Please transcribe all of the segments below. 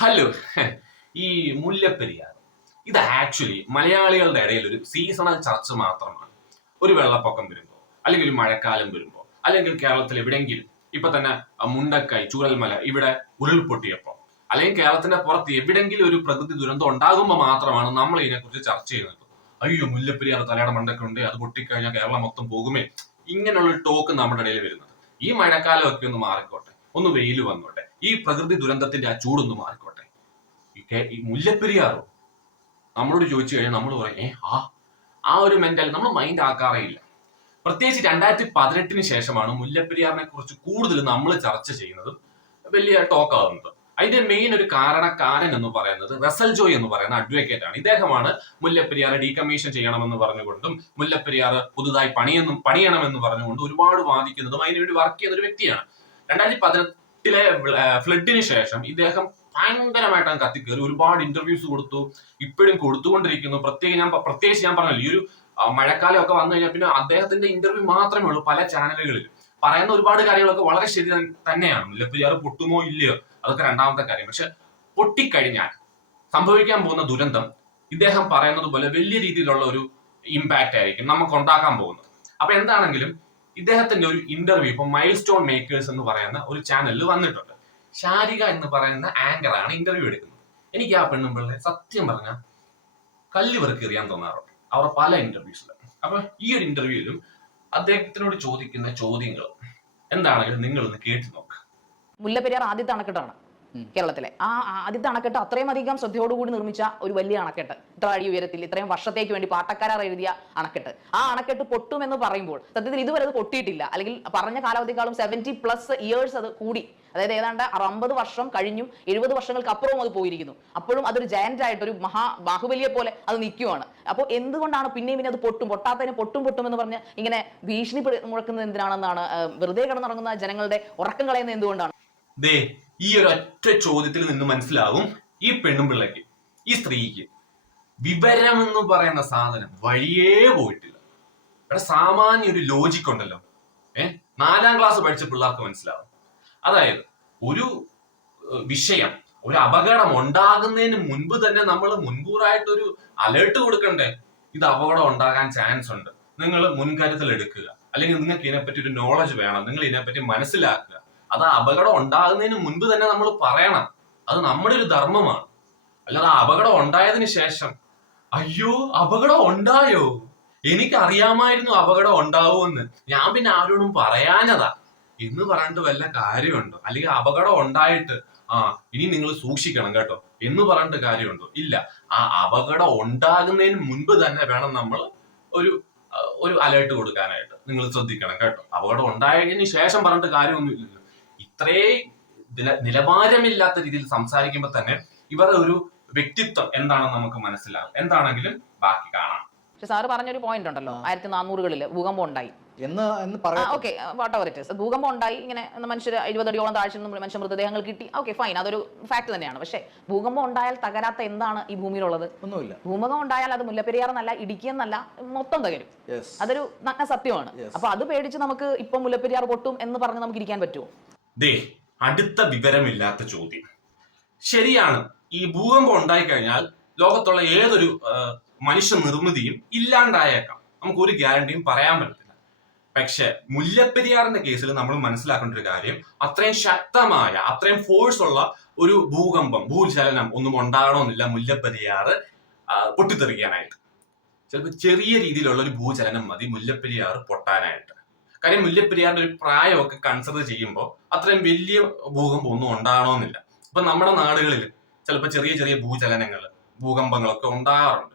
Hello. ഈ മുല്ലപ്പെരിയാർ. ഇത് actually മലയാളികളുടെ ഇടയിൽ ഒരു സീസണൽ ചർച്ച മാത്രമാണ്. ഒരു വെള്ളപ്പൊക്കം വരുമ്പോൾ അല്ലെങ്കിൽ ഒരു മഴക്കാലം വരുമ്പോൾ അല്ലെങ്കിൽ കേരളത്തിൽ എവിടെയെങ്കിലും ഇപ്പൊ തന്നെ മുണ്ടക്കൈ ചൂരൽമല ഇവിടെ ഉരുൾപൊട്ടിയപ്പോൾ അല്ലെങ്കിൽ കേരളത്തിന്റെ പുറത്ത് എവിടെയെങ്കിലും ഒരു പ്രകൃതി ദുരന്തം ഉണ്ടാകുമ്പോൾ മാത്രമാണ് നമ്മൾ ഇതിനെക്കുറിച്ച് ചർച്ച ചെയ്യുന്നത്. അയ്യോ മുല്ലപ്പെരിയാർ തലയുടെ മണ്ടക്കുണ്ട് അത് പൊട്ടിക്കഴിഞ്ഞാൽ കേരളം മൊത്തം പോകുമേ. ഇങ്ങനെയുള്ള ടോക്ക് നമ്മുടെ ഇടയിൽ വരുന്നത്. ഈ മഴക്കാലമൊക്കെ ഒന്ന് മാറിക്കോട്ടെ. ഒന്ന് വെയിൽ വന്നോട്ടെ. ഈ പ്രകൃതി ദുരന്തത്തിന്റെ ആ ചൂടൊന്ന് മാറിക്കോട്ടെ. ഈ മുല്ലപ്പെരിയാറോ? നമ്മളോട് ചോദിച്ചു കഴിഞ്ഞാൽ നമ്മൾ പറയും ഏ ആ ആ ഒരു മെന്റാലി നമ്മൾ മൈൻഡ് ആക്കാറേ ഇല്ല. പ്രത്യേകിച്ച് രണ്ടായിരത്തി പതിനെട്ടിന് ശേഷമാണ് മുല്ലപ്പെരിയാറിനെ കുറിച്ച് കൂടുതൽ നമ്മൾ ചർച്ച ചെയ്യുന്നതും വലിയ ടോക്ക് ആകുന്നത് അതിന്റെ മെയിൻ ഒരു കാരണക്കാരൻ എന്ന് പറയുന്നത് റസൽ ജോയ് എന്ന് പറയുന്ന അഡ്വക്കേറ്റ് ആണ്. ഇദ്ദേഹമാണ് മുല്ലപ്പെരിയാർ ഡീകമ്മീഷൻ ചെയ്യണമെന്ന് പറഞ്ഞുകൊണ്ടും മുല്ലപ്പെരിയാർ പുതുതായി പണിയെന്നും പണിയണമെന്ന് പറഞ്ഞുകൊണ്ട് ഒരുപാട് വാദിക്കുന്നതും അതിനുവേണ്ടി വർക്ക് ചെയ്യുന്ന ഒരു വ്യക്തിയാണ്. രണ്ടായിരത്തി പതിനെട്ടിലെ ഫ്ലഡിന് ശേഷം ഇദ്ദേഹം ഭയങ്കരമായിട്ട് അങ്ങ് കത്തിക്കേറി. ഒരുപാട് ഇന്റർവ്യൂസ് കൊടുത്തു. ഇപ്പോഴും കൊടുത്തുകൊണ്ടിരിക്കുന്നു. പ്രത്യേക ഞാൻ പ്രത്യേകിച്ച് ഞാൻ പറഞ്ഞല്ലോ ഈ ഒരു മഴക്കാലം ഒക്കെ വന്നു കഴിഞ്ഞാൽ പിന്നെ അദ്ദേഹത്തിന്റെ ഇന്റർവ്യൂ മാത്രമേ ഉള്ളൂ പല ചാനലുകളിൽ പറയുന്ന ഒരുപാട് കാര്യങ്ങളൊക്കെ വളരെ ശരി തന്നെയാണ്. മുല്ലപ്പെരിയാർ പൊട്ടുമോ ഇല്ലയോ? അതൊക്കെ രണ്ടാമത്തെ കാര്യം. പക്ഷെ പൊട്ടിക്കഴിഞ്ഞാൽ സംഭവിക്കാൻ പോകുന്ന ദുരന്തം ഇദ്ദേഹം പറയുന്നത് പോലെ വലിയ രീതിയിലുള്ള ഒരു ഇമ്പാക്റ്റ് ആയിരിക്കും നമുക്ക് ഉണ്ടാക്കാൻ പോകുന്നത്. അപ്പൊ എന്താണെങ്കിലും ഇദ്ദേഹത്തിന്റെ ഒരു ഇന്റർവ്യൂ ഇപ്പൊ മൈൽ സ്റ്റോൺ മേക്കേഴ്സ് എന്ന് പറയുന്ന ഒരു ചാനലിൽ വന്നിട്ടുണ്ട്. ശാരിക എന്ന് പറയുന്ന ആങ്കർ ആണ് ഇന്റർവ്യൂ എടുക്കുന്നത്. എനിക്ക് ആ പെണ്ണുമ്പിള്ളെ സത്യം പറഞ്ഞ കല്ല് എറിയാൻ തോന്നാറുണ്ട്. അവർ പല ഇന്റർവ്യൂസിലും അപ്പൊ ഈ ഒരു ഇന്റർവ്യൂവിലും അദ്ദേഹത്തിനോട് ചോദിക്കുന്ന ചോദ്യങ്ങൾ എന്താണെങ്കിലും നിങ്ങളൊന്ന് കേട്ടു നോക്ക്. മുല്ലപ്പെരിയാർ ആദ്യത്തെ അണക്കെട്ടാണ് കേരളത്തിലെ. ആ ആ ആദ്യത്തെ അണക്കെട്ട് അത്രയും അധികം ശ്രദ്ധയോടുകൂടി നിർമ്മിച്ച ഒരു വലിയ അണക്കെട്ട്. ഇത്ര അടി ഉയരത്തിൽ ഇത്രയും വർഷത്തേക്ക് വേണ്ടി പാട്ടക്കാരാർ എഴുതിയ അണക്കെട്ട്. ആ അണക്കെട്ട് പൊട്ടുമെന്ന് പറയുമ്പോൾ സത്യത്തിൽ ഇതുവരെ അത് പൊട്ടിയിട്ടില്ല. അല്ലെങ്കിൽ പറഞ്ഞ കാലാവധിക്കാളും സെവന്റി പ്ലസ് ഇയേഴ്സ് അത് കൂടി. അതായത് ഏതാണ്ട് അമ്പത് വർഷം കഴിഞ്ഞും എഴുപത് വർഷങ്ങൾക്ക് അപ്പുറവും അത് പോയിരിക്കുന്നു. അപ്പോഴും അതൊരു ജയന്റ് ആയിട്ട് ഒരു മഹാ ബാഹുബലിയെ പോലെ അത് നിൽക്കുവാണ്. അപ്പോൾ എന്തുകൊണ്ടാണ് പിന്നെയും പിന്നെ അത് പൊട്ടും? പൊട്ടാത്തതിന് പൊട്ടും പൊട്ടും എന്ന് പറഞ്ഞ് ഇങ്ങനെ ഭീഷണി മുഴക്കുന്നത് എന്തിനാണെന്നാണ് വെറുതെ കിടന്നുറങ്ങുന്ന ജനങ്ങളുടെ ഉറക്കം കളയുന്നത് എന്തുകൊണ്ടാണ്? ദേ ഈ ഒരു ഒറ്റ ചോദ്യത്തിൽ നിന്ന് മനസ്സിലാവും ഈ പെണ്ണും പിള്ളയ്ക്ക് ഈ സ്ത്രീക്ക്. വിവരം എന്ന് പറയുന്ന സാധനം വഴിയേ പോയിട്ടില്ല. ഇവിടെ സാമാന്യ ഒരു ലോജിക് ഉണ്ടല്ലോ. ഏഹ് നാലാം ക്ലാസ് പഠിച്ച പിള്ളേർക്ക് മനസ്സിലാവും. അതായത് ഒരു വിഷയം ഒരു അപകടം ഉണ്ടാകുന്നതിന് മുൻപ് തന്നെ നമ്മൾ മുൻകൂറായിട്ടൊരു അലേർട്ട് കൊടുക്കണ്ടേ? ഇത് അപകടം ഉണ്ടാകാൻ ചാൻസ് ഉണ്ട്. നിങ്ങൾ മുൻകരുതൽ എടുക്കുക. അല്ലെങ്കിൽ നിങ്ങൾക്ക് ഇതിനെപ്പറ്റി ഒരു നോളജ് വേണം. നിങ്ങൾ ഇതിനെപ്പറ്റി മനസ്സിലാക്കുക. അത് അപകടം ഉണ്ടാകുന്നതിന് മുൻപ് തന്നെ നമ്മൾ പറയണം. അത് നമ്മുടെ ഒരു ധർമ്മമാണ്. അല്ലാതെ അപകടം ഉണ്ടായതിനു ശേഷം അയ്യോ അപകടം ഉണ്ടായോ? എനിക്ക് അറിയാമായിരുന്നു അപകടം ഉണ്ടാവുമെന്ന്. ഞാൻ പിന്നെ ആരോടും പറയാനതാ. എന്ന് പറഞ്ഞിട്ട് വല്ല കാര്യമുണ്ടോ? അല്ലെങ്കിൽ അപകടം ഉണ്ടായിട്ട് ആ ഇനി നിങ്ങൾ സൂക്ഷിക്കണം കേട്ടോ. എന്ന് പറഞ്ഞിട്ട് കാര്യമുണ്ടോ? ഇല്ല. ആ അപകടം ഉണ്ടാകുന്നതിന് മുൻപ് തന്നെ വേണം നമ്മൾ ഒരു ഒരു അലേർട്ട് കൊടുക്കാനായിട്ട്. നിങ്ങൾ ശ്രദ്ധിക്കണം കേട്ടോ. അപകടം ഉണ്ടായതിന് ശേഷം പറഞ്ഞിട്ട് കാര്യമൊന്നുമില്ലല്ലോ ഇത്രേ നില- നിലവാരമില്ലാത്ത രീതിയിൽ സംസാരിക്കുമ്പോൾ തന്നെ ഇവരുടെ ഒരു വ്യക്തിത്വം എന്താണെന്ന് നമുക്ക് മനസ്സിലാകും എന്താണെങ്കിലും ബാക്കി കാണാം. പക്ഷെ സാറ് പറഞ്ഞൊരു പോയിന്റ് ഉണ്ടല്ലോ. ആയിരത്തി നാനൂറുകളിൽ ഭൂകമ്പം ഉണ്ടായി എന്ന് എന്ന് ഓക്കെ വാട്ട് എവർ ഇറ്റ് ഭൂകമ്പം ഉണ്ടായി ഇങ്ങനെ മനുഷ്യർ എഴുപതടിയോളം താഴ്ച നിന്ന് മനുഷ്യ മൃതദേഹങ്ങൾ കിട്ടി. ഓക്കെ ഫൈൻ അതൊരു ഫാക്ട് തന്നെയാണ്. പക്ഷേ ഭൂകമ്പം ഉണ്ടായാൽ തകരാത്ത എന്താണ് ഈ ഭൂമിയിലുള്ളത്? ഒന്നുമില്ല. ഭൂകമ്പം ഉണ്ടായാൽ അത് മുല്ലപ്പെരിയാർ എന്നല്ല ഇടുക്കി എന്നല്ല മൊത്തം തകരും. യെസ് അതൊരു നഗ്ന സത്യമാണ്. Yes. അപ്പൊ അത് പേടിച്ച് നമുക്ക് ഇപ്പൊ മുല്ലപ്പെരിയാർ പൊട്ടും എന്ന് പറഞ്ഞ് നമുക്ക് ഇരിക്കാൻ പറ്റുമോ? ദേ അടുത്ത വിവരമില്ലാത്ത ചോദ്യം. ശരിയാണ്. ഈ ഭൂകമ്പം ഉണ്ടായിക്കഴിഞ്ഞാൽ ലോകത്തുള്ള ഏതൊരു മനുഷ്യ നിർമ്മിതിയും ഇല്ലാണ്ടായേക്കാം. നമുക്ക് ഒരു ഗ്യാരണ്ടിയും പറയാൻ പറ്റില്ല പക്ഷെ മുല്ലപ്പെരിയാറിന്റെ കേസിൽ നമ്മൾ മനസ്സിലാക്കേണ്ട ഒരു കാര്യം അത്രയും ശക്തമായ അത്രയും ഫോഴ്സ് ഉള്ള ഒരു ഭൂകമ്പം ഭൂചലനം ഒന്നും ഉണ്ടാകണമെന്നില്ല മുല്ലപ്പെരിയാറ് പൊട്ടിത്തെറിക്കാനായിട്ട്. ചിലപ്പോൾ ചെറിയ രീതിയിലുള്ള ഒരു ഭൂചലനം മതി മുല്ലപ്പെരിയാർ പൊട്ടാനായിട്ട്. കാര്യം മുല്ലപ്പെരിയാറിന്റെ ഒരു പ്രായമൊക്കെ കൺസിഡർ ചെയ്യുമ്പോൾ അത്രയും വലിയ ഭൂകമ്പം ഒന്നും ഉണ്ടാകണമെന്നില്ല. ഇപ്പൊ നമ്മുടെ നാടുകളിൽ ചിലപ്പോൾ ചെറിയ ചെറിയ ഭൂചലനങ്ങൾ ഭൂകമ്പങ്ങളൊക്കെ ഉണ്ടാകാറുണ്ട്.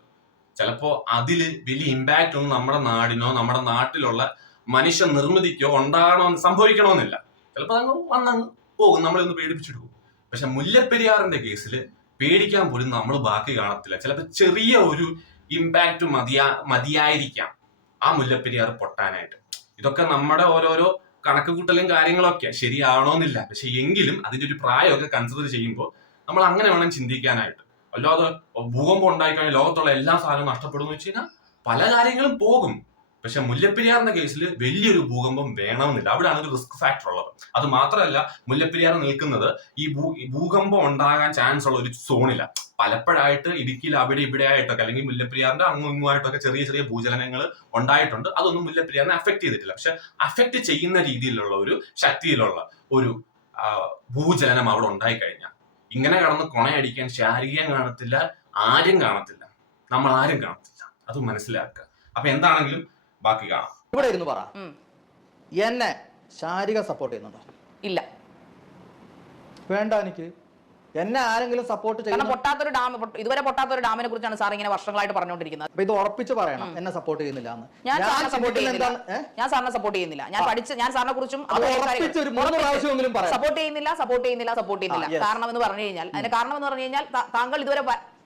ചിലപ്പോൾ അതിൽ വലിയ ഇമ്പാക്റ്റ് ഒന്നും നമ്മുടെ നാടിനോ നമ്മുടെ നാട്ടിലുള്ള മനുഷ്യ നിർമ്മിതിക്കോ ഉണ്ടാകണോ സംഭവിക്കണമെന്നില്ല ചിലപ്പോൾ അങ്ങ് വന്നങ്ങ് പോകും നമ്മളൊന്ന് പേടിപ്പിച്ചിട്ട് പോകും. പക്ഷെ മുല്ലപ്പെരിയാറിന്റെ കേസിൽ പേടിക്കാൻ പോലും നമ്മൾ ബാക്കി കാണത്തില്ല. ചിലപ്പോൾ ചെറിയ ഒരു ഇമ്പാക്റ്റ് മതിയാ മതിയായിരിക്കാം ആ മുല്ലപ്പെരിയാർ പൊട്ടാനായിട്ട്. ഇതൊക്കെ നമ്മുടെ ഓരോരോ കണക്ക് കൂട്ടലും കാര്യങ്ങളൊക്കെ ശരിയാവണമെന്നില്ല പക്ഷെ എങ്കിലും അതിന്റെ ഒരു പ്രായമൊക്കെ കൺസിഡർ ചെയ്യുമ്പോൾ നമ്മൾ അങ്ങനെ വേണം ചിന്തിക്കാനായിട്ട്. അല്ലാതെ ഭൂകമ്പം ഉണ്ടായിക്കഴിഞ്ഞാൽ ലോകത്തുള്ള എല്ലാ സാധനവും നഷ്ടപ്പെടുന്നു വെച്ച് കഴിഞ്ഞാൽ പല കാര്യങ്ങളും പോകും. പക്ഷെ മുല്ലപ്പെരിയാറിന്റെ കേസിൽ വലിയൊരു ഭൂകമ്പം വേണമെന്നില്ല. അവിടെയാണ് ഒരു റിസ്ക് ഫാക്ടർ ഉള്ളത്. അത് മാത്രമല്ല മുല്ലപ്പെരിയാർ നിൽക്കുന്നത് ഈ ഭൂ ഭൂകമ്പം ഉണ്ടാകാൻ ചാൻസ് ഉള്ള ഒരു സോണില്ല പലപ്പോഴായിട്ട് ഇടുക്കിയിൽ അവിടെ ഇവിടെ ആയിട്ടൊക്കെ അല്ലെങ്കിൽ മുല്ലപ്പെരിയാറിന്റെ അങ്ങും ഇങ്ങുമായിട്ടൊക്കെ ചെറിയ ചെറിയ ഭൂചലനങ്ങൾ ഉണ്ടായിട്ടുണ്ട്. അതൊന്നും മുല്ലപ്പെരിയാറിനെ അഫക്ട് ചെയ്തിട്ടില്ല. പക്ഷെ അഫക്ട് ചെയ്യുന്ന രീതിയിലുള്ള ഒരു ശക്തിയിലുള്ള ഒരു ഭൂചലനം അവിടെ ഉണ്ടായി കഴിഞ്ഞാൽ ഇങ്ങനെ കടന്ന് കൊണയടിക്കാൻ ശാരീരികം കാണത്തില്ല ആരും കാണത്തില്ല. നമ്മൾ ആരും കാണത്തില്ല. അത് മനസ്സിലാക്കുക. അപ്പൊ എന്താണെങ്കിലും ബാക്കി കാണാം. ഇവിടെ ഇരുന്ന് പറ. എന്നെ ശാരീരിക സപ്പോർട്ട് ചെയ്യുന്നുണ്ടോ? ഇല്ല. വേണ്ട എനിക്ക് എന്നെ ആരെങ്കിലും സപ്പോർട്ട് പൊട്ടാത്ത പൊട്ടാത്തൊരു ഡാം ഇതുവരെ പൊട്ടാത്തൊരു ഡാമിനെ കുറിച്ചാണ് സാർ ഇങ്ങനെ വർഷങ്ങളായിട്ട് പറഞ്ഞുകൊണ്ടിരിക്കുന്നത്. അപ്പൊ ഇത് ഉറപ്പിച്ച് പറയണം. എന്നെ സപ്പോർട്ട് ചെയ്യുന്നില്ല എന്ന്. ഞാൻ സാറിനെ സപ്പോർട്ട് ചെയ്യുന്നില്ല. ഞാൻ സാറിനെ സപ്പോർട്ട് ചെയ്യുന്നില്ല. ഞാൻ പഠിച്ച ഞാൻ സാറിനെ കുറിച്ചും. സപ്പോർട്ട് ചെയ്യുന്നില്ല സപ്പോർട്ട് ചെയ്യുന്നില്ല സപ്പോർട്ട് ചെയ്യുന്നില്ല. കാരണം എന്ന് പറഞ്ഞു കഴിഞ്ഞാൽ അതിന്റെ കാരണം എന്ന് പറഞ്ഞു കഴിഞ്ഞാൽ താങ്കൾ ഇതുവരെ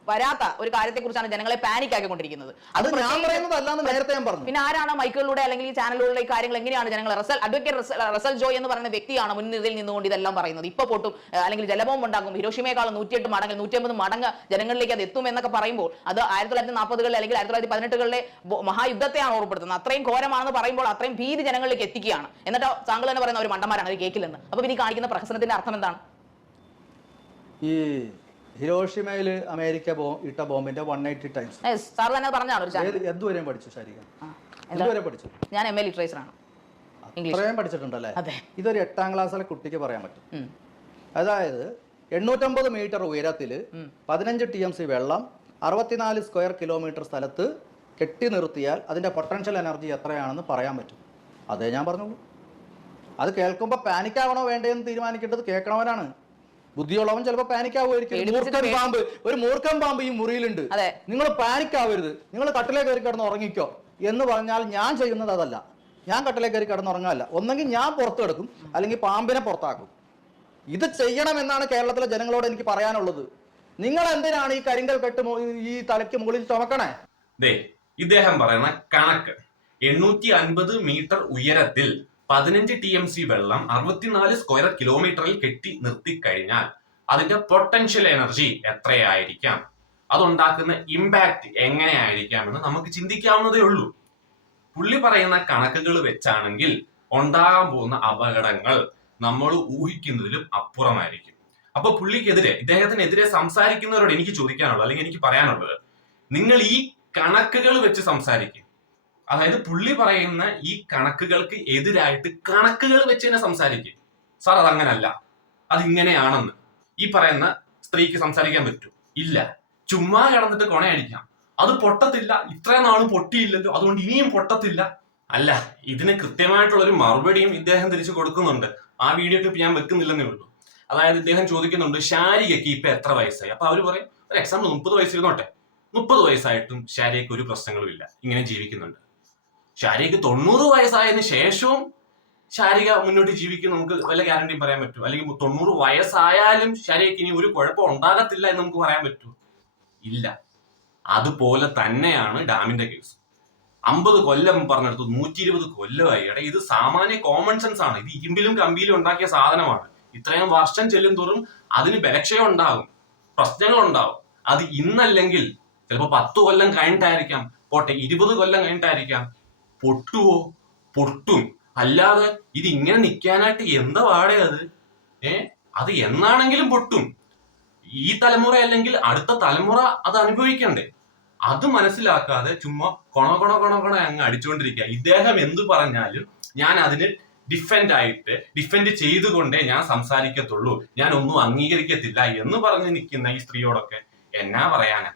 വരാത്ത ഒരു കാര്യത്തെ കുറിച്ചാണ് ജനങ്ങളെ പാനിക് ആക്കിക്കൊണ്ടിരിക്കുന്നത് അത് ഞാൻ പറയുന്നതല്ലാന്ന് നേരത്തെ ഞാൻ പറഞ്ഞു. പിന്നെ ആരാണ് മൈക്കിളിലൂടെ അല്ലെങ്കിൽ ഈ ചാനലുകളിലെ ഈ കാര്യങ്ങൾ എങ്ങനെയാണ് ജനങ്ങൾ Russell advocate Russell- Russell Joy എന്ന് പറയുന്ന വ്യക്തിയാണ് മുൻനിരയിൽ നിന്നുകൊണ്ട് ഇതെല്ലാം പറയുന്നത്. ഇപ്പൊ പൊട്ടും അല്ലെങ്കിൽ ജലബോംബ് ഉണ്ടാകും ഹിരോഷിമയെക്കാളും നൂറ്റിയെട്ട് മടങ്ങ് നൂറ്റിയമ്പത് മടങ്ങ് ജനങ്ങളിലേക്ക് അത് എത്തും എന്നൊക്കെ പറയുമ്പോൾ അത് ആയിരത്തി തൊള്ളായിരത്തി നാൽപ്പതുകളിൽ അല്ലെങ്കിൽ ആയിരത്തി തൊള്ളായിരത്തി പതിനെട്ടുകളിലെ മഹായുദ്ധത്തെയാണ് ഓർമ്മപ്പെടുത്തുന്നത്. അത്രയും ഘോരമാണെന്ന് പറയുമ്പോൾ അത്രയും ഭീതി ജനങ്ങളിലേക്ക് എത്തിക്കുകയാണ്. എന്നിട്ട് താങ്കൾ തന്നെ പറയുന്ന ഒരു മണ്ടന്മാരാണ് അത് കേൾക്കില്ലെന്ന്. അപ്പൊ പിന്നെ കാണിക്കുന്ന പ്രഹസനത്തിന്റെ അർത്ഥം എന്താണ്? ഈ ഹിരോഷിമയിൽ അമേരിക്ക ഇട്ട ബോംബിന്റെ വൺ എയ്റ്റി ടൈംസ് സാർ തന്നെ പറഞ്ഞാണ് എന്തുവരെയും പഠിച്ചു? എന്തുവരെ പഠിച്ചു? ഞാൻ എം എ ലിറ്ററേച്ചർ ആണ് ഇംഗ്ലീഷ് അത്രയും പഠിച്ചിട്ടുണ്ടല്ലേ. ഇതൊരു എട്ടാം ക്ലാസ്സിലെ കുട്ടിക്ക് പറയാൻ പറ്റും. അതായത് എണ്ണൂറ്റമ്പത് മീറ്റർ ഉയരത്തിൽ പതിനഞ്ച് ടി എം സി വെള്ളം അറുപത്തിനാല് സ്ക്വയർ കിലോമീറ്റർ സ്ഥലത്ത് കെട്ടി നിർത്തിയാൽ അതിന്റെ പൊട്ടൻഷ്യൽ എനർജി എത്രയാണെന്ന് പറയാൻ പറ്റും. അതേ ഞാൻ പറഞ്ഞോളൂ അത് കേൾക്കുമ്പോൾ പാനിക്കാവണോ വേണ്ടേ വേണ്ടതെന്ന് തീരുമാനിക്കേണ്ടത് കേൾക്കണവനാണ് ബുദ്ധിയുള്ളവൻ ചിലപ്പോൾ പാനിക് ആവുമായിരിക്കും മൂർഖൻ പാമ്പ് ഒരു മൂർഖൻ പാമ്പ് ഈ മുറിയിലുണ്ട്. അതെ. നിങ്ങൾ പാനിക് ആവരുത് നിങ്ങൾ കട്ടിലേ കയറി കിടന്ന് ഉറങ്ങിക്കോ. എന്ന് പറഞ്ഞാൽ ഞാൻ ചെയ്യുന്നത് അതല്ല. ഞാൻ കട്ടിലേ കയറി കിടന്ന് ഉറങ്ങാല്ല ഒന്നെങ്കിൽ ഞാൻ പുറത്തു കിടക്കും അല്ലെങ്കിൽ പാമ്പിനെ പുറത്താക്കും. ഇത് ചെയ്യണമെന്നാണ് കേരളത്തിലെ ജനങ്ങളോട് എനിക്ക് പറയാനുള്ളത്. നിങ്ങൾ എന്തിനാണ് ഈ കരിങ്കൽ കെട്ട് ഈ തലയ്ക്ക് മുകളിൽ ചുമക്കണേ? ദേ ഇദ്ദേഹം പറയുന്ന കണക്ക്. എണ്ണൂറ്റി അൻപത് മീറ്റർ ഉയരത്തിൽ പതിനഞ്ച് ടി എം സി വെള്ളം അറുപത്തിനാല് സ്ക്വയർ കിലോമീറ്ററിൽ കെട്ടി നിർത്തിക്കഴിഞ്ഞാൽ അതിന്റെ പൊട്ടൻഷ്യൽ എനർജി എത്രയായിരിക്കാം? അതുണ്ടാക്കുന്ന ഇമ്പാക്ട് എങ്ങനെയായിരിക്കാം എന്ന് നമുക്ക് ചിന്തിക്കാവുന്നതേ ഉള്ളൂ. പുള്ളി പറയുന്ന കണക്കുകൾ വെച്ചാണെങ്കിൽ ഉണ്ടാകാൻ പോകുന്ന അപകടങ്ങൾ നമ്മൾ ഊഹിക്കുന്നതിലും അപ്പുറമായിരിക്കും. അപ്പൊ പുള്ളിക്കെതിരെ ഇദ്ദേഹത്തിനെതിരെ സംസാരിക്കുന്നവരോട് എനിക്ക് ചോദിക്കാനുള്ളത് അല്ലെങ്കിൽ എനിക്ക് പറയാനുള്ളത് നിങ്ങൾ ഈ കണക്കുകൾ വെച്ച് സംസാരിക്കും. അതായത് പുള്ളി പറയുന്ന ഈ കണക്കുകൾക്ക് എതിരായിട്ട് കണക്കുകൾ വെച്ച് തന്നെ സംസാരിക്കും. സാർ അതങ്ങനല്ല. അതിങ്ങനെയാണെന്ന്. ഈ പറയുന്ന സ്ത്രീക്ക് സംസാരിക്കാൻ പറ്റൂ. ഇല്ല. ചുമ്മാ കിടന്നിട്ട് കൊണയടിക്കാം. അത് പൊട്ടത്തില്ല. ഇത്രയും നാളും പൊട്ടിയില്ലല്ലോ. അതുകൊണ്ട് ഇനിയും പൊട്ടത്തില്ല. അല്ല ഇതിന് കൃത്യമായിട്ടുള്ള ഒരു മറുപടിയും ഇദ്ദേഹം തിരിച്ചു കൊടുക്കുന്നുണ്ട്. ആ വീഡിയോ ക്ലിപ്പ് ഞാൻ വെക്കുന്നില്ലെന്നേ ഉള്ളൂ. അതായത് ഇദ്ദേഹം ചോദിക്കുന്നുണ്ട് ശാരികയ്ക്ക് ഇപ്പൊ എത്ര വയസ്സായി? അപ്പൊ അവർ പറയും ഒരു എക്സാമ്പിൾ മുപ്പത് വയസ്സിരുന്നോട്ടെ മുപ്പത് വയസ്സായിട്ടും ശാരികയ്ക്ക് ഒരു പ്രശ്നങ്ങളും ഇല്ല. ഇങ്ങനെ ജീവിക്കുന്നുണ്ട്. ശാരികയ്ക്ക് തൊണ്ണൂറ് വയസ്സായതിനു ശേഷവും ശാരിക മുന്നോട്ട് ജീവിക്കും നമുക്ക് വല്ല ഗ്യാരണ്ടിയും പറയാൻ പറ്റും അല്ലെങ്കിൽ തൊണ്ണൂറ് വയസ്സായാലും ശാരികയ്ക്ക് ഇനി ഒരു കുഴപ്പം ഉണ്ടാകത്തില്ല എന്ന് നമുക്ക് പറയാൻ പറ്റും ഇല്ല. അതുപോലെ തന്നെയാണ് ഡാമിന്റെ കേസ് അമ്പത് കൊല്ലം പറഞ്ഞെടുത്തു. നൂറ്റി ഇരുപത് കൊല്ലമായി. എടാ ഇത് സാമാന്യ കോമൺ സെൻസ് ആണ്. ഇത് ഇരുമ്പിലും കമ്പിയിലും ഉണ്ടാക്കിയ സാധനമാണ്. ഇത്രയും വർഷം ചെല്ലും തോറും അതിന് ബലക്ഷയം ഉണ്ടാകും. പ്രശ്നങ്ങൾ ഉണ്ടാവും അത് ഇന്നല്ലെങ്കിൽ ചിലപ്പോൾ പത്ത് കൊല്ലം കഴിഞ്ഞിട്ടായിരിക്കാം. പോട്ടെ ഇരുപത് കൊല്ലം കഴിഞ്ഞിട്ടായിരിക്കാം. പൊട്ടുവോ? പൊട്ടും. അല്ലാതെ ഇത് ഇങ്ങനെ നിൽക്കാനായിട്ട് എന്താ പാടേ അത്? ഏ? അത് എന്നാണെങ്കിലും പൊട്ടും. ഈ തലമുറ അല്ലെങ്കിൽ അടുത്ത തലമുറ അത് അനുഭവിക്കണ്ടേ? അത് മനസ്സിലാക്കാതെ ചുമ്മാ കൊണ കൊണ കൊണ കൊണ അങ്ങ് അടിച്ചുകൊണ്ടിരിക്കുക ഇദ്ദേഹം എന്തു പറഞ്ഞാലും ഞാൻ അതിന് ഡിഫെൻഡ് ആയിട്ട് ഡിഫെൻഡ് ചെയ്തുകൊണ്ടേ ഞാൻ സംസാരിക്കത്തുള്ളൂ. ഞാൻ ഒന്നും അംഗീകരിക്കത്തില്ല എന്ന് പറഞ്ഞ് നിൽക്കുന്ന ഈ സ്ത്രീയോടൊക്കെ എന്നാ പറയാനാ?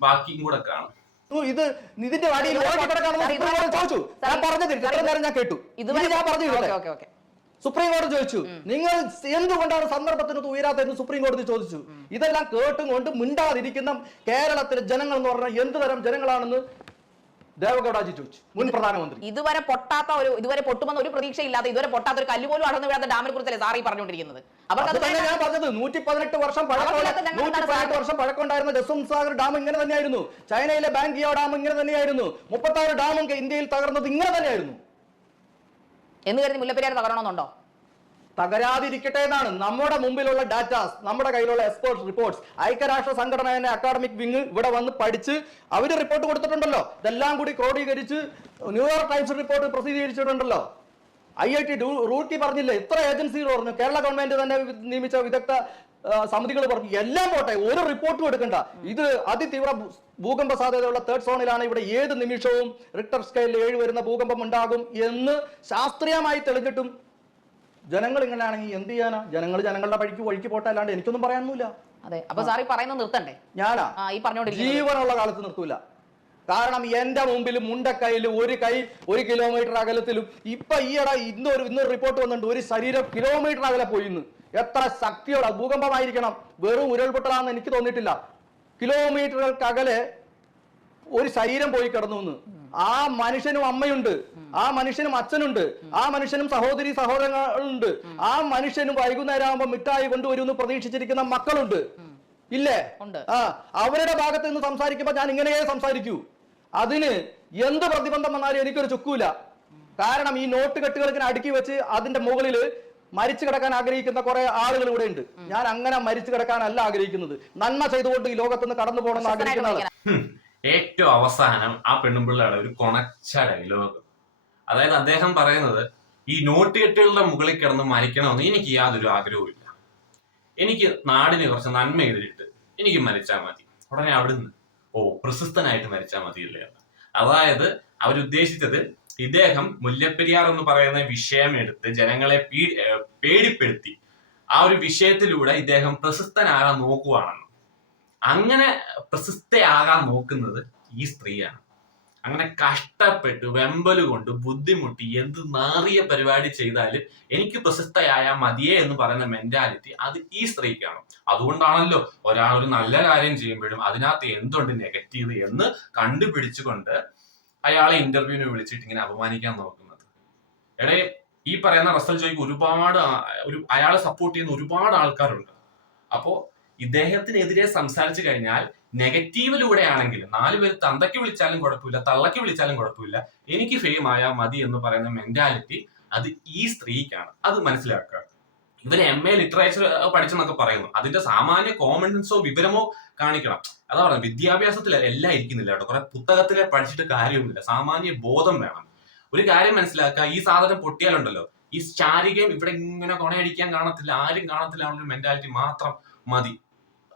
ബാക്കിയും കൂടെ കാണും. ഇത് ഇതിന്റെ സുപ്രീം ചോദിച്ചു. ഞാൻ പറഞ്ഞു സാർ, ഇത്രയും നേരം ഞാൻ കേട്ടു. ഇത് ഞാൻ പറഞ്ഞു സുപ്രീം കോടതി ചോദിച്ചു. നിങ്ങൾ എന്തുകൊണ്ടാണ് സന്ദർഭത്തിന് ഉയരാത്തതെന്ന് സുപ്രീം കോടതി ചോദിച്ചു. ഇതെല്ലാം കേട്ടും കൊണ്ട് മിണ്ടാതിരിക്കുന്ന കേരളത്തിലെ ജനങ്ങൾ എന്ന് പറഞ്ഞാൽ എന്ത് തരം ജനങ്ങളാണെന്ന് ദേവഗൌഡാജി ചോദിച്ചു. മുൻ പ്രധാനമന്ത്രി. ഇതുവരെ പൊട്ടാത്ത ഒരു ഇതുവരെ പൊട്ടുമെന്ന് ഒരു പ്രതീക്ഷയില്ലാത്ത ഇതുവരെ പൊട്ടാത്ത ഒരു കല്ലുപോലും അടന്നു വീഴാത്ത ഡാമിനെ കുറിച്ചല്ലേ സാറി പറഞ്ഞുകൊണ്ടിരിക്കുന്നത്? അവർക്ക് ഞാൻ പറഞ്ഞത് നൂറ്റി പതിനെട്ട് വർഷം പഴക്കമുള്ള വർഷം പഴക്കമുണ്ടായിരുന്ന ദസും സാഗർ ഡാം ഇങ്ങനെ തന്നെയായിരുന്നു. ചൈനയിലെ ബാങ്കിയോ ഡാം ഇങ്ങനെ തന്നെയായിരുന്നു. മുപ്പത്താറ് ഡാമും ഇന്ത്യയിൽ തകർന്നത് ഇങ്ങനെ തന്നെയായിരുന്നു. എന്ന് കരുതി മുല്ലപ്പെരിയാർ തകരണമെന്നുണ്ടോ? തകരാതിരിക്കട്ടെ എന്നാണ് നമ്മുടെ മുമ്പിലുള്ള ഡാറ്റാസ് നമ്മുടെ കയ്യിലുള്ള എക്സ്പേർട്സ് റിപ്പോർട്ട്സ് ഐക്യരാഷ്ട്ര സംഘടന അക്കാഡമിക് വിങ് ഇവിടെ വന്ന് പഠിച്ച് അവർ റിപ്പോർട്ട് കൊടുത്തിട്ടുണ്ടല്ലോ. ഇതെല്ലാം കൂടി ക്രോഡീകരിച്ച് ന്യൂയോർക്ക് ടൈംസ് റിപ്പോർട്ട് പ്രസിദ്ധീകരിച്ചിട്ടുണ്ടല്ലോ. ഐ ഐ ടി റൂട്ടി പറഞ്ഞില്ലേ? ഇത്ര ഏജൻസികൾ പറഞ്ഞു. കേരള ഗവൺമെന്റ് തന്നെ നിയമിച്ച വിദഗ്ധ സമിതികൾ പറഞ്ഞു. എല്ലാം പോട്ടെ ഒരു റിപ്പോർട്ടും എടുക്കണ്ട. ഇത് അതിതീവ്ര ഭൂകമ്പ സാധ്യതയുള്ള തേർഡ് സോണിലാണ് ഇവിടെ ഏത് നിമിഷവും റിക്ടർ സ്കെയിലിൽ ഏഴ് വരുന്ന ഭൂകമ്പം ഉണ്ടാകും എന്ന് ശാസ്ത്രീയമായി തെളിഞ്ഞിട്ടും ജനങ്ങൾ ഇങ്ങനെയാണെങ്കിൽ എന്ത് ചെയ്യാനാ? ജനങ്ങൾ ജനങ്ങളുടെ വഴിക്ക് വഴിക്ക് പോട്ടെ അല്ലാണ്ട് എനിക്കൊന്നും പറയാനൊന്നുമില്ല. അതെ അപ്പൊ സാറി പറയുന്നത് നിർത്തണ്ടേ? ഞാനാ? ഈ ജീവനുള്ള കാലത്ത് നിർത്തൂല. കാരണം എന്റെ മുമ്പിൽ മുണ്ടക്കൈയിൽ ഒരു കൈ ഒരു കിലോമീറ്റർ അകലത്തിലും ഇപ്പൊ ഈയിടെ ഇന്നൊരു ഇന്നൊരു റിപ്പോർട്ട് വന്നിട്ടുണ്ട്. ഒരു ശരീരം കിലോമീറ്റർ അകലെ പോയിന്ന്. എത്ര ശക്തിയോടെ ഭൂകമ്പമായിരിക്കണം. വെറും ഉരുൾപൊട്ടലാണെന്ന് എനിക്ക് തോന്നിയിട്ടില്ല. കിലോമീറ്ററുകൾക്ക് അകലെ ഒരു ശരീരം പോയി കിടന്നു എന്ന് ആ മനുഷ്യനും അമ്മയുണ്ട്. ആ മനുഷ്യനും അച്ഛനുണ്ട്. ആ മനുഷ്യനും സഹോദരി സഹോദരങ്ങളുണ്ട്. ആ മനുഷ്യനും വൈകുന്നേരം ആകുമ്പോൾ മിഠായി കൊണ്ടുവരുമെന്ന് പ്രതീക്ഷിച്ചിരിക്കുന്ന മക്കളുണ്ട്. ഇല്ലേ? ഉണ്ട്. ആ അവരുടെ ഭാഗത്ത് നിന്ന് സംസാരിക്കുമ്പോ ഞാൻ ഇങ്ങനെയേ സംസാരിക്കൂ. അതിന് എന്ത് പ്രതിബന്ധം വന്നാലും എനിക്കൊരു ചുക്കൂല. കാരണം ഈ നോട്ട് കെട്ടുകൾക്ക് അടുക്കി വെച്ച് അതിന്റെ മുകളിൽ മരിച്ചു കിടക്കാൻ ആഗ്രഹിക്കുന്ന കുറെ ആളുകൾ ഇവിടെ ഉണ്ട്. ഞാൻ അങ്ങനെ മരിച്ചു കിടക്കാനല്ല ആഗ്രഹിക്കുന്നത്. നന്മ ചെയ്തുകൊണ്ട് ഈ ലോകത്തുനിന്ന് കടന്നു പോകണമെന്ന് ആഗ്രഹിക്കുന്ന ആളാണ് ഹും. ഏറ്റവും അവസാനം ആ പെണ്ണുമ്പിള്ളയുടെ ഒരു കൊണച്ച ഡയലോഗ് അതായത് അദ്ദേഹം പറയുന്നത് ഈ നോട്ട് കെട്ടുകളുടെ മുകളിൽ കിടന്ന് മരിക്കണമെന്ന് എനിക്ക് യാതൊരു ആഗ്രഹവും ഇല്ല എനിക്ക് നാടിന് കുറച്ച് നന്മ ചെയ്തിട്ട് എനിക്ക് മരിച്ചാൽ മതി. ഉടനെ അവിടുന്ന് ഓ പ്രശസ്തനായിട്ട് മരിച്ചാൽ മതിയല്ലേ. അതായത് അവരുദ്ദേശിച്ചത് ഇദ്ദേഹം മുല്ലപ്പെരിയാർ എന്ന് പറയുന്ന വിഷയം എടുത്ത് ജനങ്ങളെ പേടിപ്പെടുത്തി ആ ഒരു വിഷയത്തിലൂടെ ഇദ്ദേഹം പ്രശസ്തനാകാൻ നോക്കുവാണെന്ന്. അങ്ങനെ പ്രശസ്തയാകാൻ നോക്കുന്നത് ഈ സ്ത്രീയാണ്. അങ്ങനെ കഷ്ടപ്പെട്ട് വെമ്പൽ കൊണ്ട് ബുദ്ധിമുട്ടി എന്ത് നാറിയ പരിപാടി ചെയ്താലും എനിക്ക് പ്രശസ്തയായാൽ മതിയേ എന്ന് പറയുന്ന മെന്റാലിറ്റി അത് ഈ സ്ത്രീക്കാണ്. അതുകൊണ്ടാണല്ലോ ഒരാൾ ഒരു നല്ല കാര്യം ചെയ്യുമ്പോഴും അതിനകത്ത് എന്തുണ്ട് നെഗറ്റീവ് എന്ന് കണ്ടുപിടിച്ചുകൊണ്ട് അയാളെ ഇന്റർവ്യൂവിന് വിളിച്ചിട്ട് ഇങ്ങനെ അപമാനിക്കാൻ നോക്കുന്നത്. എടേ ഈ പറയുന്ന റസൽ ജോയ്ക്ക് ഒരുപാട് ഒരു അയാളെ സപ്പോർട്ട് ചെയ്യുന്ന ഒരുപാട് ആൾക്കാരുണ്ട്. അപ്പോ ഇദ്ദേഹത്തിനെതിരെ സംസാരിച്ചു കഴിഞ്ഞാൽ നെഗറ്റീവിലൂടെ ആണെങ്കിലും നാല് പേര് തന്തയ്ക്ക് വിളിച്ചാലും കുഴപ്പമില്ല തള്ളയ്ക്ക് വിളിച്ചാലും കുഴപ്പമില്ല എനിക്ക് ഫെയിം ആയാൽ മതി എന്ന് പറയുന്ന മെന്റാലിറ്റി അത് ഈ സ്ത്രീക്കാണ്. അത് മനസ്സിലാക്കുക. ഇവർ എം എ ലിറ്ററേച്ചർ പഠിച്ചെന്നൊക്കെ പറയുന്നു. അതിന്റെ സാമാന്യ കോമൺ വിവരമോ കാണിക്കണം. അതാ പറഞ്ഞത് വിദ്യാഭ്യാസത്തിൽ എല്ലാം ഇരിക്കുന്നില്ല കേട്ടോ. കുറെ പുസ്തകത്തിലെ പഠിച്ചിട്ട് കാര്യമൊന്നുമില്ല. സാമാന്യ ബോധം വേണം. ഒരു കാര്യം മനസ്സിലാക്കുക ഈ സാധനം പൊട്ടിയാലുണ്ടല്ലോ ഈ ശാരികയും ഇവിടെ ഇങ്ങനെ കൊണയടിക്കാൻ കാണത്തില്ല ആരും കാണത്തില്ല മെന്റാലിറ്റി മാത്രം മതി.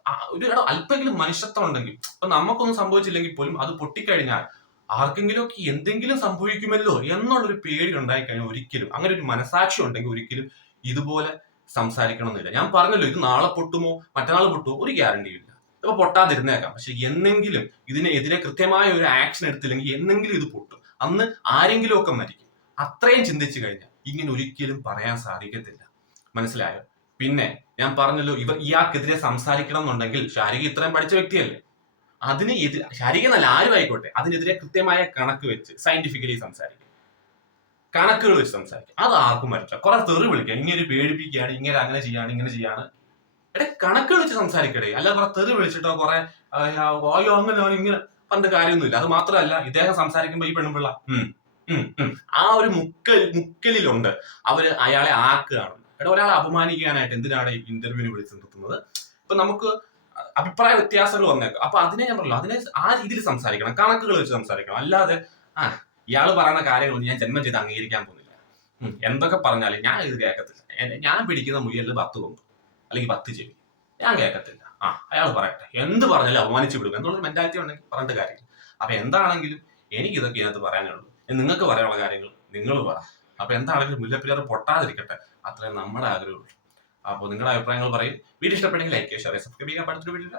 ഒരു ഇടം അല്പമെങ്കിലും മനുഷ്യത്വം ഉണ്ടെങ്കിൽ ഇപ്പൊ നമുക്കൊന്നും സംഭവിച്ചില്ലെങ്കിൽ പോലും അത് പൊട്ടിക്കഴിഞ്ഞാൽ ആർക്കെങ്കിലും ഒക്കെ എന്തെങ്കിലും സംഭവിക്കുമല്ലോ എന്നുള്ളൊരു പേടി ഉണ്ടായി കഴിഞ്ഞാൽ ഒരിക്കലും അങ്ങനെ ഒരു മനസാക്ഷി ഉണ്ടെങ്കിൽ ഒരിക്കലും ഇതുപോലെ സംസാരിക്കണമെന്നില്ല. ഞാൻ പറഞ്ഞല്ലോ ഇത് നാളെ പൊട്ടുമോ മറ്റന്നാൾ പൊട്ടുമോ ഒരു ഗ്യാരണ്ടിയും ഇല്ല. ഇപ്പൊ പൊട്ടാതിരുന്നേക്കാം. പക്ഷെ എന്നെങ്കിലും ഇതിനെതിരെ കൃത്യമായ ഒരു ആക്ഷൻ എടുത്തില്ലെങ്കിൽ എന്നെങ്കിലും ഇത് പൊട്ടും. അന്ന് ആരെങ്കിലും ഒക്കെ മരിക്കും. അത്രയും ചിന്തിച്ചു കഴിഞ്ഞാൽ ഇങ്ങനെ ഒരിക്കലും പറയാൻ സാധിക്കത്തില്ല. മനസ്സിലായോ? പിന്നെ ഞാൻ പറഞ്ഞല്ലോ ഇവർ ഇയാൾക്കെതിരെ സംസാരിക്കണം എന്നുണ്ടെങ്കിൽ ശാരീരിക ഇത്രയും പഠിച്ച വ്യക്തിയല്ലേ? അതിന് എതിരെ ശാരീരിക എന്നല്ല ആരും ആയിക്കോട്ടെ. അതിനെതിരെ കൃത്യമായ കണക്ക് വെച്ച് സയന്റിഫിക്കലി സംസാരിക്കും. കണക്കുകൾ വെച്ച് സംസാരിക്കും. അത് ആർക്കും പറ്റില്ല. കുറെ തെറി വിളിക്കുക ഇങ്ങനെ പേടിപ്പിക്കുകയാണ് ഇങ്ങനെ അങ്ങനെ ചെയ്യാണ് ഇങ്ങനെ ചെയ്യാണ്. എടേ കണക്കുകൾ വെച്ച് സംസാരിക്കടേ. അല്ല കുറെ തെറി വിളിച്ചിട്ടോ കുറെ വായോ അങ്ങനെ ഇങ്ങനെ പണ്ട് കാര്യമൊന്നുമില്ല. അത് മാത്രമല്ല ഇദ്ദേഹം സംസാരിക്കുമ്പോൾ ഈ പെണ്ണുപിള്ള. ആ ഒരു മുക്കൽ മുക്കലിലുണ്ട്. അവർ അയാളെ ആക്കുകയാണ്. എടാ ഒരാളെ അപമാനിക്കാനായിട്ട് എന്തിനാണ് ഈ ഇന്റർവ്യൂവിന് വിളിച്ചു നിർത്തുന്നത്? അപ്പൊ നമുക്ക് അഭിപ്രായ വ്യത്യാസങ്ങൾ വന്നേക്കാം. അപ്പൊ അതിനെ ഞാൻ പറഞ്ഞല്ലോ അതിനെ ആ രീതിയിൽ സംസാരിക്കണം കണക്കുകൾ വെച്ച് സംസാരിക്കണം. അല്ലാതെ ആ ഇയാൾ പറയുന്ന കാര്യങ്ങളൊന്നും ഞാൻ ജന്മം ചെയ്ത് അംഗീകരിക്കാൻ പോകുന്നില്ല. എന്തൊക്കെ പറഞ്ഞാലും ഞാൻ ഇത് കേൾക്കത്തില്ല ഞാൻ പിടിക്കുന്ന മുയലിൽ പത്ത് കൊമ്പ് അല്ലെങ്കിൽ പത്ത് ചെവി. ഞാൻ കേൾക്കത്തില്ല ആ അയാൾ പറയട്ടെ. എന്ത് പറഞ്ഞാലും അപമാനിച്ചു വിടും. എന്നുള്ളൊരു മെന്റാലിറ്റി ഉണ്ടെങ്കിൽ പറഞ്ഞിട്ട് കാര്യമില്ല. അപ്പൊ എന്താണെങ്കിലും എനിക്ക് ഇതൊക്കെ ഇതിനകത്ത് പറയാനുള്ളൂ. നിങ്ങൾക്ക് പറയാനുള്ള കാര്യങ്ങൾ നിങ്ങൾ പറ. അപ്പൊ എന്താണെങ്കിലും മുല്ലപ്പെരിയാർ പൊട്ടാതിരിക്കട്ടെ. അത്രയും നമ്മുടെ ആഗ്രഹമുള്ളൂ. അപ്പോൾ നിങ്ങളുടെ അഭിപ്രായങ്ങൾ പറയും. വീഡിയോ ഇഷ്ടപ്പെട്ടെങ്കിൽ ലൈക്ക് ചെയ്യുക ഷെയർ സബ്സ്ക്രൈബ് ചെയ്യാൻ പഠിച്ചിട്ട് വീഡിയോ